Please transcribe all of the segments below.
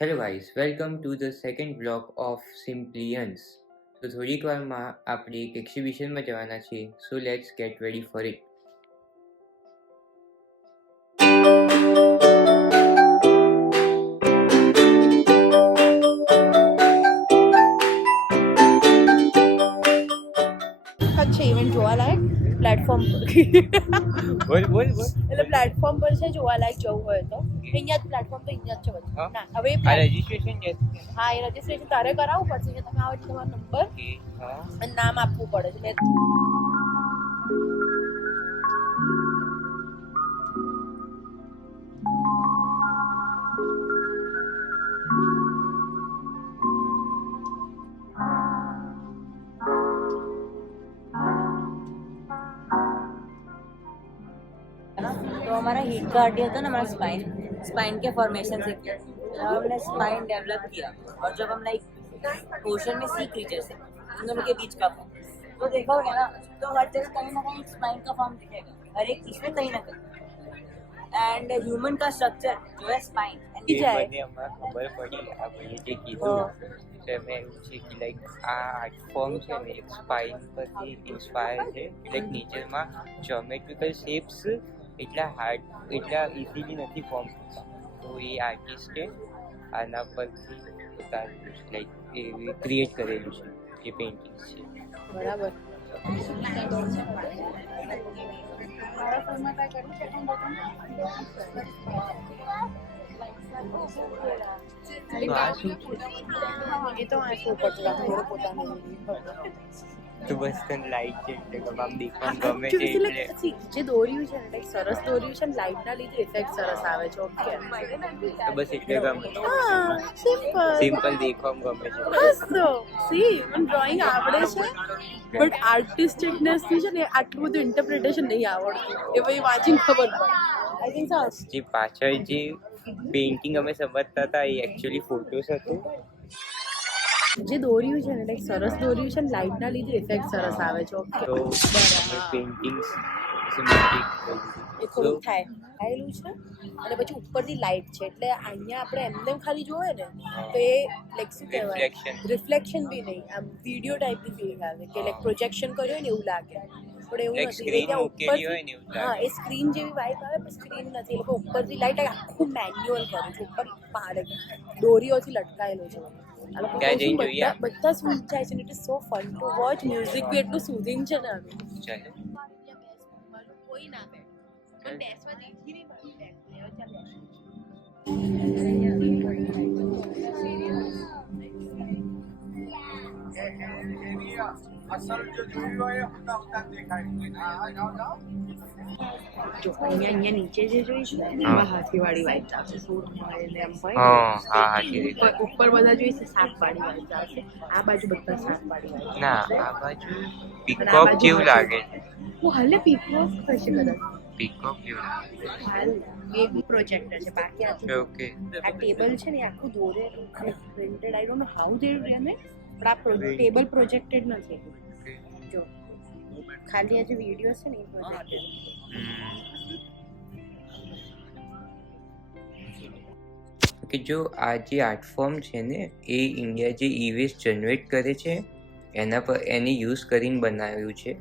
Hello guys, welcome to the second vlog of Simplians. તો થોડીક વારમાં આપણે એક એક્ઝિબિશનમાં જવાના છીએ, so let's gate ready for it. છે ઇવેન્ટ જોવાલાયક પ્લેટફોર્મ પર બોલ એટલે પ્લેટફોર્મ પર છે જોવાલાયક જવું હોય તો અહીંયા જ પ્લેટફોર્મ તો અહીંયા જ છે બધું. હા. ના હવે આ રજિસ્ટ્રેશન છે. હા એ રજીસ્ટ્રેશન તારે કરાવવું પડશે અહીંયા તમે આવો એટલે તમારો નંબર હા. અને નામ આપવું પડે છે. तो हमारा हीट कार्डियो था ना, हमारा स्पाइन के फॉर्मेशन से किया, हमने स्पाइन डेवलप किया। और जब हम लाइक ओशन में सी क्रीचर्स है उन दोनों के बीच का फॉर्म तो देखा होगा ना, तो हर जगह कहीं ना कहीं स्पाइन का फॉर्म दिखेगा, हर एक चीज में कहीं ना कहीं। एंड ह्यूमन का स्ट्रक्चर जो है स्पाइन એ મને હમણાં ખબર પડી આપણે જે કીધું તો એમાં એવું છે કે લાઈક આ આર્ટ ફોર્મ છે ને એક સ્પાઇન પરથી ઇન્સ્પાયર છે. લાઈક નેચરમાં જ્યોમેટ્રિકલ શેપ્સ એટલા ઇઝીલી નથી ફોર્મ થતા, તો એ આર્ટિસ્ટે આના પરથી પોતાનું લાઈક એ ક્રિએટ કરેલું છે એ પેઇન્ટિંગ્સ છે. બરાબર તો આ શું છે? એ તો આ શું પડતું થોડું પોતાનું તો બસ તને લાઈટ છે એટલે ગમે આમ દેખવાનું ગમે છે એટલે જે દોર્યું છે ને લાઈક સરસ દોર્યું છે ને લાઇટના લીધે ઇફેક્ટ સરસ આવે છે. ઓકે તો બસ એટલે ગમે હા સિમ્પલ સિમ્પલ દેખવામાં ગમે છે. બસ તો સી મને ડ્રોઈંગ આવડે છે બટ આર્ટિસ્ટિકનેસથી છે ને આટલું બધું ઇન્ટરપ્રિટેશન નહીં આવડતું. એ ભાઈ વાંચીને ખબર પડે. આઈ થિંક સો જે પાછળ જે પેઇન્ટિંગ અમે સમજતા હતા એ એકચ્યુઅલી ફોટોસ હતું. જે દોર્યું છે ને લાઈક સરસ દોર્યું છે ને લાઇટના લીધે ઇફેક્ટ સરસ આવે છે. ઓકે તો બરાબર પેઇન્ટિંગ્સ સિમેટ્રિક એ થોડું થાય આવેલું છે અને પછી ઉપરથી લાઇટ છે એટલે અહીંયા આપણે એમને ખાલી જોવે ને તો એ લાઈક શું કહેવાય રિફ્લેક્શન બી નહીં, આમ વિડીયો ટાઈપની ફિલિંગ આવે કે લાઈક પ્રોજેક્શન કર્યું હોય ને એવું લાગે પણ એવું Like નથી. screen ત્યાં મૂકેલી હોય ને એવું લાગે. હા એ સ્ક્રીન જેવી વાઇબ આવે પણ સ્ક્રીન નથી. એ લોકો ઉપરથી લાઇટ આખું મેન્યુઅલ કરે છે ઉપર પાડે દોરીઓથી લટકાયેલું છે. આ લોકો ત્યાં જઈને બધા જોઈએ. બધા સૂઈ જાય છે ને it is so fun to watch. Music બી એટલું સુધિંગ છે ને આનું. ચાલે કોઈ ના બેઠ પણ બેસવા દેખી નહીં જો અહીંયા નીચે જે જોઈશું ને એમાં હાથીવાળી વાઈટ ચાલશે. સૂટ મળે ને એમ હોય હા ઉપર બધા જોઈશે શાકવાળી વાઈટ ચાલશે. આ બાજુ બધા શાકવાળી વાઈટ. ના આ બાજુ પીકોક જેવું લાગે છે. હાલે પીકોક થશે કદાચ. પીકોક જેવું લાગે હાલ એ બી પ્રોજેક્ટર છે. બાકી આ છે. ઓકે આ ટેબલ છે ને એ આખું દોરેલું printed. I don't know how they done it પણ આ ટેબલ પ્રોજેક્ટેડ નથી. જો ખાલી આ જે વિડીયો છે ને એ પ્રોજેક્ટેડ. કે જો આ જે આર્ટ ફોર્મ છે ને એ ઇન્ડિયા જે ઈ વેસ્ટ જનરેટ કરે છે એના પર એને યુઝ કરીને બનાવ્યું છે.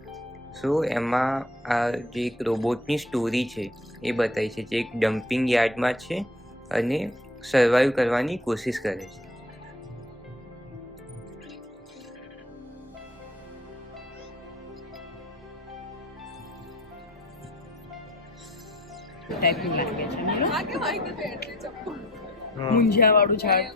સો એમાં આ જે એક રોબોટની સ્ટોરી છે એ બતાવી છે જે એક ડમ્પિંગ યાર્ડમાં છે અને સર્વાઈવ કરવાની કોશિશ કરે છે. ટાઈપનું લાગે છે મુંજિયા વાળું ઝાડ.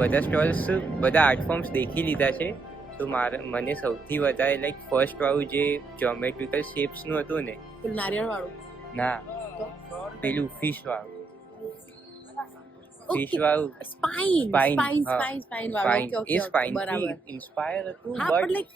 બધા સ્ટોલ્સ બધા આર્ટ ફોર્મ્સ દેખી લીધા છે. તો મને સૌથી વધારે લાઈક ફર્સ્ટ વાળું જે જ્યોમેટ્રિકલ શેપ્સનું હતું ને, પેલું નારિયેળ વાળું ના પેલું ફિશ વાળું સ્પાઇન Spine, સ્પાઇન હા. સ્પાઇન સ્પાઇન વાળું. ઓકે ઓકે એ સ્પાઇન બરાબર. ઇન્સ્પાયર હતું હા, પણ બટ like-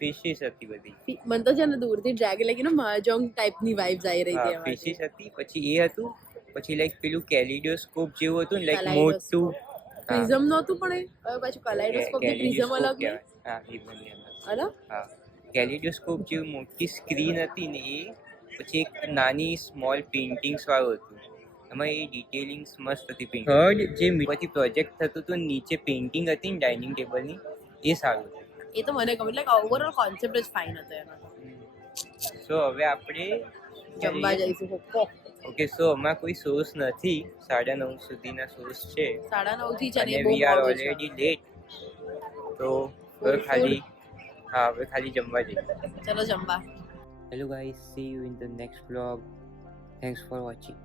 ફિશિસ હતી બધી. મને તો છે ને દૂરથી ડ્રેગન લાગી ને મહાજોંગ ટાઈપની વાઇબ્સ આવી રહી હતી એમાં. ફિશિસ હતી, પછી એ હતું, પછી લાઈક પેલું કેલિડોસ્કોપ જેવું હતું ને લાઈક Kaleidoscope. મોટું. પ્રિઝમ નહોતું પણ એ હવે પાછું કલાઇડોસ્કોપ થી પ્રિઝમ અલગ નહીં. હા એ બંને અલગ. અને હા, કેલિડોસ્કોપ જેવી મોટી સ્ક્રીન હતી ને એ પછી એક નાની સ્મોલ પેઇન્ટિંગ્સ વાળું હતું, એમાં એ ડિટેલિંગ્સ મસ્ત હતી. થર્ડ જે પછી પ્રોજેક્ટ થતું હતું નીચે પેઇન્ટિંગ હતી ને ડાઇનિંગ ટેબલની, એ સારું હતું. એ તો મને ગમે, લાઈક ઓવરઓલ કોન્સેપ્ટ જ ફાઇન હતો એનો. સો હવે આપણે જમવા જઈશું પપ્પો. ઓકે, સો અમારા કોઈ શોઝ નથી, 9:30 સુધીના શોઝ છે 9:30 થી છે ને અને બહુ વી આર મોડું છે. ઓલરેડી લેટ, તો હવે ખાલી હા હવે ખાલી જમવા જઈએ. ચલો જમવા. Hello guys, C you in the next vlog. Thanks for watching.